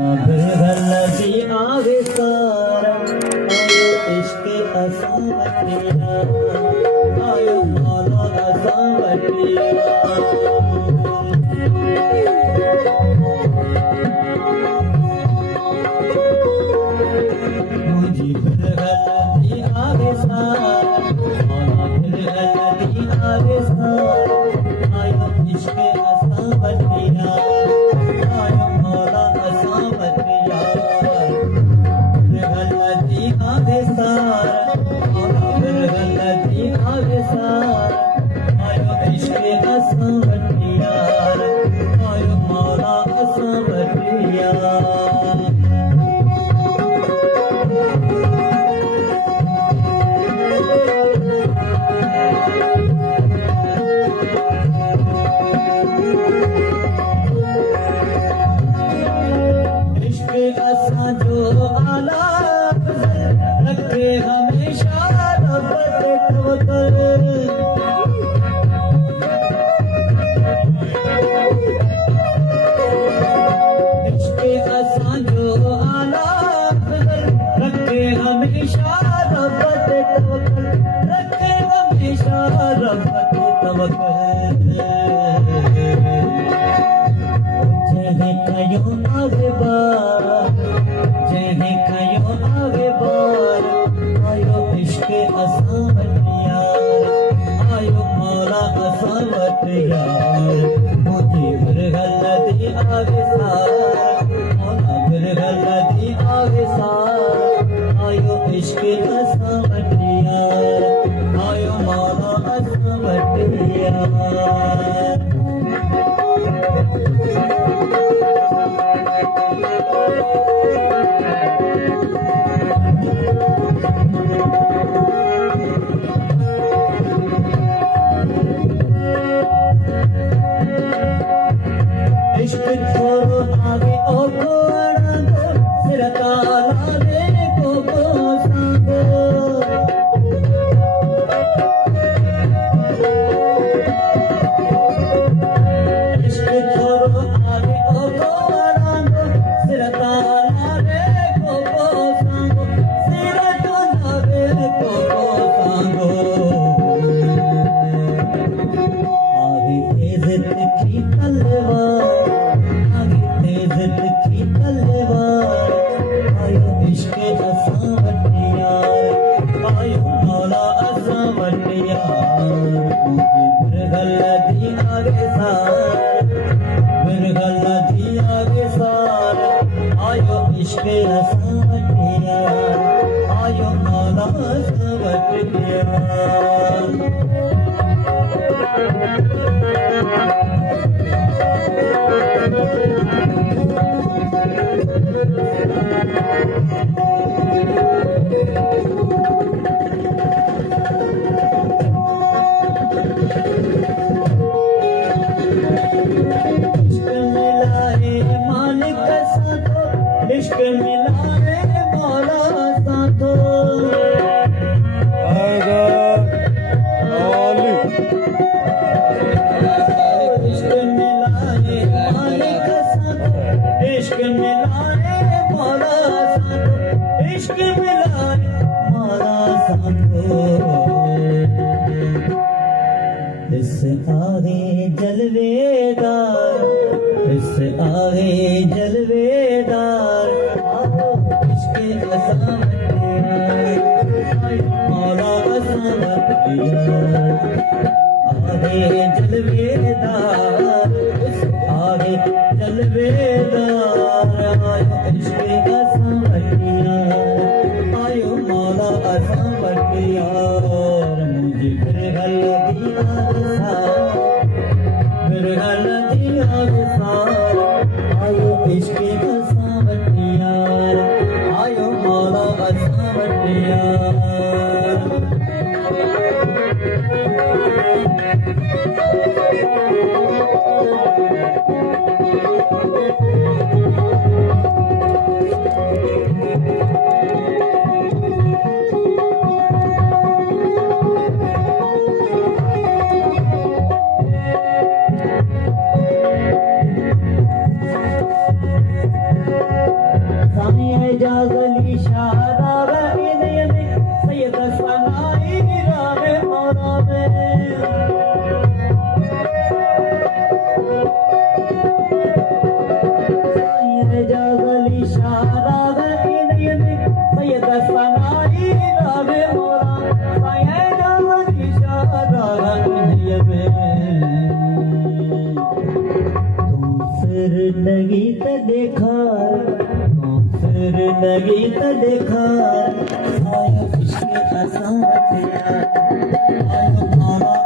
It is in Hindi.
बिरहल्लजी आवे सारा आयो इश्क असावटिया आयो मौला असावटिया मुझे बिरहल्लजी आवे सारा मौला बिरहल्लजी आवे सारा आयो इश्क असावटिया आयो मौला असावटिया बिरहल्लजी आवे सारा मौला बिरहल्लजी आवे सारा आयो इश्क असावटिया आयो मौला असावटिया जो आला रखे हमेशा रब पे तवक्कल इश्क़े असां जो आला रखे हमेशा रब पे तवक्कल रखे हमेशा रब पे तवक्कल जहे कयो आवे बार जहे कयो आवे बार आयो इश्क़ असावटिया आयो मौला असावटिया मुझे बिरहल्लजी आवे सारा मौला बिरहल्लजी आवे सारा आयो इश्क़ असावटिया आयो मौला असावटिया इश्क़ छोड़ो आगे ओ कोड़ा दो सिर ताला लेने को सांगो इश्क़ छोड़ो आगे ओ कोड़ा दो सिर ताला लेने को सांगो सिर ताला लेने को सांगो आगे तेज़ तिखी तलवार की तलवार आयो इश्क़ असावटिया आयो मौला असावटिया मुझे बिरहल्लजी आवे सारा बिरहल्लजी आवे सारा आयो इश्क़ असावटिया आयो मौला असावटिया इश्क़ मिला रे मौला साथो इश्क़ मिला रे मालिक साथो इश्क़ मिला रे मौला साथो इश्क़ मिला रे मौला साथो इस आगे जलवेदार इस आगे जलवेदार इश्क़ असावटिया मौला असावटिया आगे जलवेदार इस आगे जलवेदार आयो इश्क़ असावटिया आयो मौला असावटिया मुझे बिरहल्लजी आवे सारा बिरहल्लजी आवे सारा आयो इश्क़ असावटिया साईं जागली शादा इन्हें सैयद सनाई रावे मोरावे साईं जागली शादा इन्हें सैयद सनाई रावे मोरा साईं जागली शादा इन्हें फिर लगी त देखा फिर लगी त देखा आयो इश्क़ असां ते आयो मारा